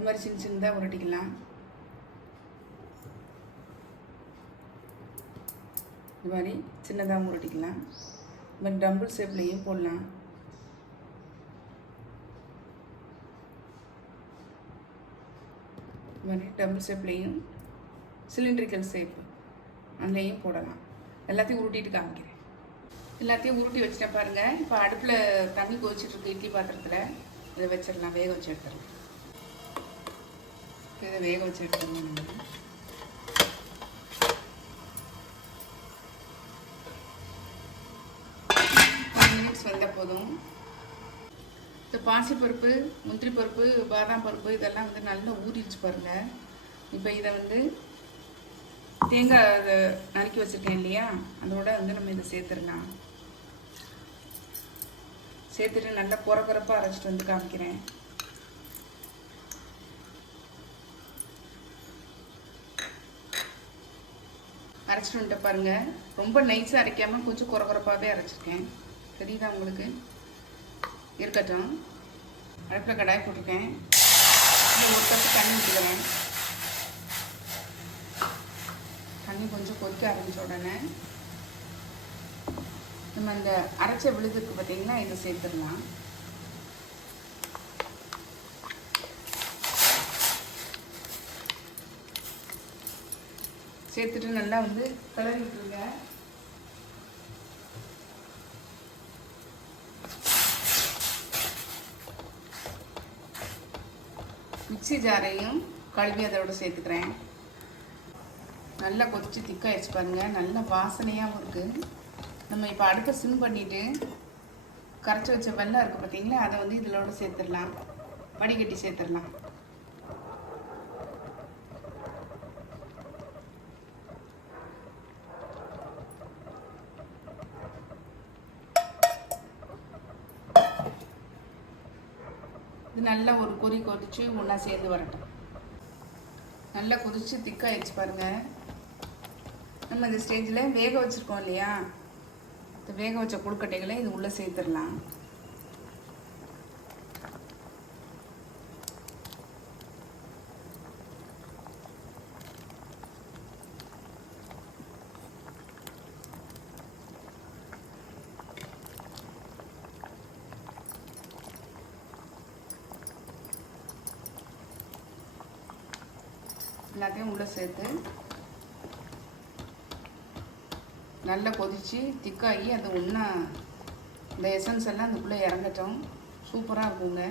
அது மாதிரி சின்ன சின்னதாக உருட்டிக்கலாம். இது மாதிரி சின்னதாக உருட்டிக்கலாம். இது மாதிரி டம்பிள் ஷேப்லேயும் போடலாம். இது மாதிரி டம்பிள் ஷேப்லேயும் சிலிண்ட்ரிக்கல் ஷேப் அதுலேயும் போடலாம். எல்லாத்தையும் உருட்டிட்டு காமிக்கிறேன். எல்லாத்தையும் உருட்டி வச்சுட்டேன் பாருங்கள். இப்போ அடுப்பில் தண்ணி கொதிச்சிட்ருக்கு இட்லி பாத்திரத்தில். இதை வச்சிடலாம், வேக வச்சு எடுத்துடலாம். இதை வேக வச்சு எடுத்துடலாம். நம்ம 10 மினிட்ஸ் வந்தால் போதும். இந்த பாசிப்பருப்பு, முந்திரி பருப்பு, பாதாம் பருப்பு இதெல்லாம் வந்து நல்லா ஊறிடுச்சு பாருங்கள். இப்போ இதை வந்து தேங்காய் அதை நறுக்கி வச்சுருக்கேன் இல்லையா, அதோட வந்து நம்ம இதை சேர்த்துடலாம். சேர்த்துட்டு நல்லா குறப்பாக அரைச்சிட்டு வந்து காமிக்கிறேன். அரைச்சிட்டு வந்துட்டு பாருங்கள். ரொம்ப நைஸாக அரைக்காமல் கொஞ்சம் குறப்பாகவே அரைச்சிருக்கேன். தெரியுதா உங்களுக்கு? இருக்கட்டும். அடுப்பில் கடாய் போட்டிருக்கேன். ஒரு கப்பு தண்ணி ஊற்றிக்கிறேன். தண்ணி கொஞ்சம் கொதிக்க ஆரம்பித்த உடனே நம்ம இந்த அரைச்ச விழுதுக்கு பார்த்தீங்கன்னா இதை சேர்த்துடலாம். சேர்த்துட்டு நல்லா வந்து கிளறி விட்டுருங்க. மிக்ஸி ஜாரையும் கழுவி அதோட சேர்த்துக்கிறேன். நல்லா கொதிச்சு திக்காயிடுச்சு பாருங்கள். நல்ல வாசனையாகவும் இருக்குது. நம்ம இப்போ அடுப்பை சிம் பண்ணிவிட்டு கரைச்சி வச்ச வெல்லம் இருக்குது பார்த்தீங்களா, அதை வந்து இதிலோட சேர்த்துடலாம். வடிகட்டி சேர்த்துடலாம். இது நல்லா ஒரு கொதிச்சு ஒன்றா சேர்ந்து வரட்டும். நல்லா கொதிச்சு திக்காயிடுச்சு பாருங்கள். நம்ம இந்த ஸ்டேஜில் வேக வச்சுருக்கோம் இல்லையா, இந்த வேக வச்ச கொழுக்கட்டைகளை இது உள்ளே சேர்த்துடலாம். எல்லாத்தையும் உள்ளே சேர்த்து நல்லா கொதித்து திக்காகி அது ஒன்றா இந்த எசன்ஸ் எல்லாம் அதுக்குள்ளே இறங்கட்டும். சூப்பராக இருக்குங்க.